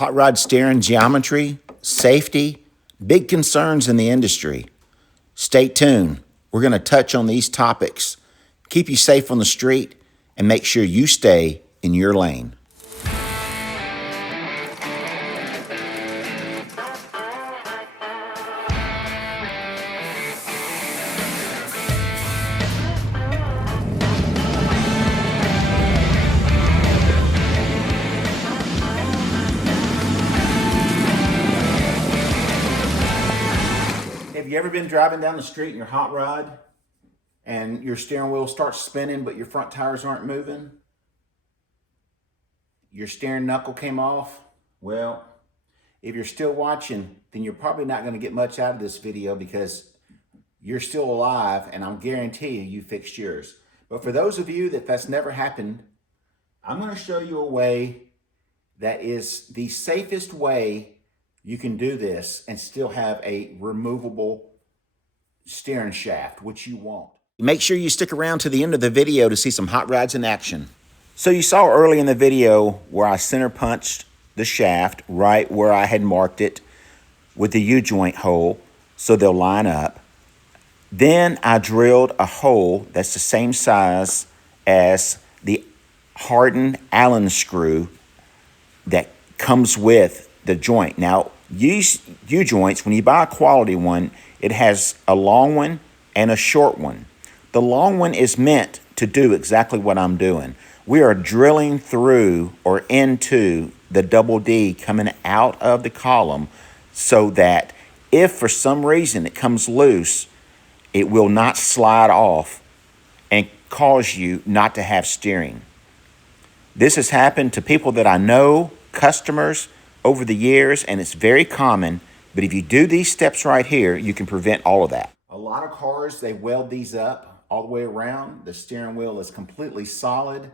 Hot rod steering geometry, safety, big concerns in the industry. Stay tuned. We're going to touch on these topics, keep you safe on the street, and make sure you stay in your lane. Have you ever been driving down the street in your hot rod and your steering wheel starts spinning but your front tires aren't moving? Your steering knuckle came off? Well, if you're still watching, then you're probably not going to get much out of this video because you're still alive and I'll guarantee you fixed yours. But for those of you that's never happened, I'm going to show you a way that is the safest way you can do this and still have a removable steering shaft, which you want. Make sure you stick around to the end of the video to see some hot rods in action. So you saw early in the video where I center punched the shaft right where I had marked it with the U-joint hole so they'll line up. Then I drilled a hole that's the same size as the hardened Allen screw that comes with the joint. Now, use U-joints, when you buy a quality one, it has a long one and a short one. The long one is meant to do exactly what I'm doing. We are drilling through or into the double D coming out of the column so that if for some reason it comes loose, it will not slide off and cause you not to have steering. This has happened to people that I know, customers, over the years, and it's very common, but if you do these steps right here, you can prevent all of that. A lot of cars, they weld these up all the way around. The steering wheel is completely solid.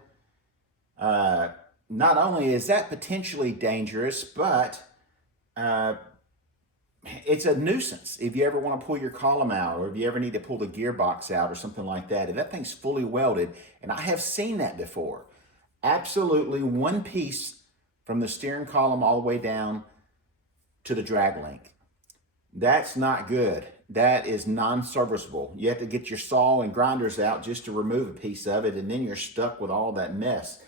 Not only is that potentially dangerous, but it's a nuisance if you ever want to pull your column out or if you ever need to pull the gearbox out or something like that. If that thing's fully welded, and I have seen that before, absolutely one piece from the steering column all the way down to the drag link. That's not good. That is non-serviceable. You have to get your saw and grinders out just to remove a piece of it, and then you're stuck with all that mess.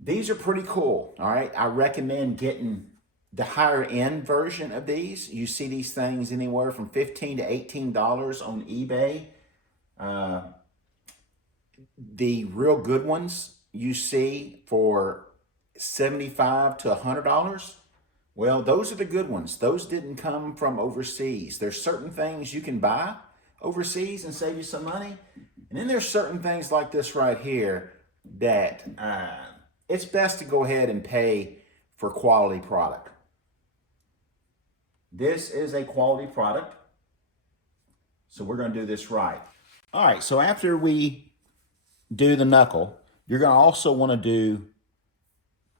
These are pretty cool, all right? I recommend getting the higher end version of these. You see these things anywhere from $15 to $18 on eBay. The real good ones you see for $75 to $100. Well, those are the good ones. Those didn't come from overseas. There's certain things you can buy overseas and save you some money. And then there's certain things like this right here that it's best to go ahead and pay for quality product. This is a quality product. So we're going to do this right. All right, so after we do the knuckle, you're going to also want to do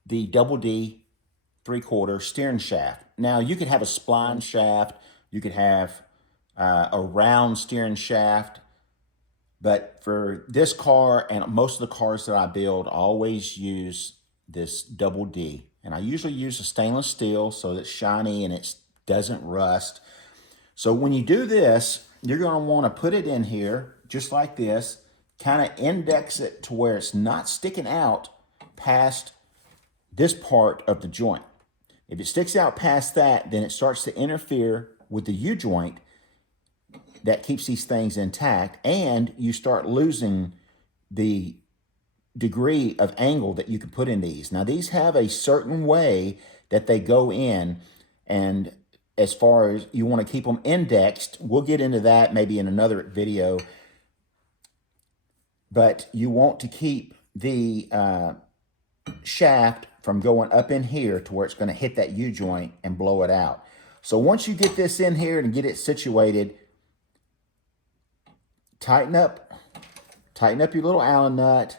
the double D 3/4 steering shaft. Now you could have a spline shaft, you could have a round steering shaft, but for this car and most of the cars that I build, I always use this double D. And I usually use a stainless steel so it's shiny and it doesn't rust. So when you do this, you're going to want to put it in here just like this, kind of index it to where it's not sticking out past this part of the joint. If it sticks out past that, then it starts to interfere with the U-joint that keeps these things intact, and you start losing the degree of angle that you can put in these. Now, these have a certain way that they go in, and as far as you want to keep them indexed, we'll get into that maybe in another video, but you want to keep the shaft from going up in here to where it's going to hit that U-joint and blow it out. So once you get this in here and get it situated, tighten up your little Allen nut,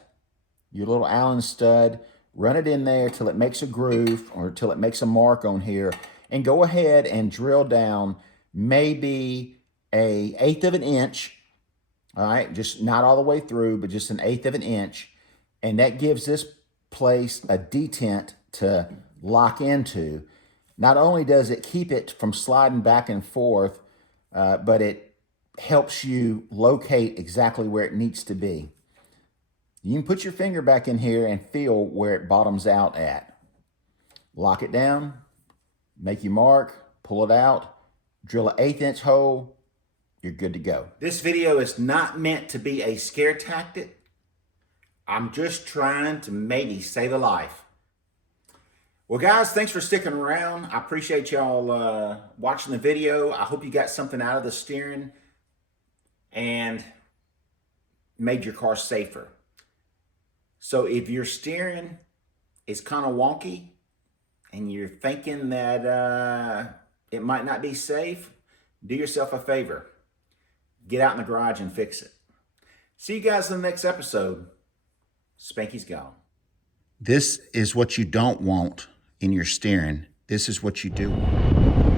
your little Allen stud, run it in there till it makes a groove or till it makes a mark on here, and go ahead and drill down maybe an 1/8 of an inch. All right, just not all the way through, but just an 1/8 of an inch. And that gives this place a detent to lock into, not only does it keep it from sliding back and forth, but it helps you locate exactly where it needs to be. You can put your finger back in here and feel where it bottoms out at. Lock it down, make your mark, pull it out, drill an 1/8 inch hole, you're good to go. This video is not meant to be a scare tactic. I'm just trying to maybe save a life. Well, guys, thanks for sticking around. I appreciate y'all watching the video. I hope you got something out of the steering and made your car safer. So if your steering is kind of wonky and you're thinking that it might not be safe, do yourself a favor. Get out in the garage and fix it. See you guys in the next episode. Spanky's gone. This is what you don't want in your steering. This is what you do want.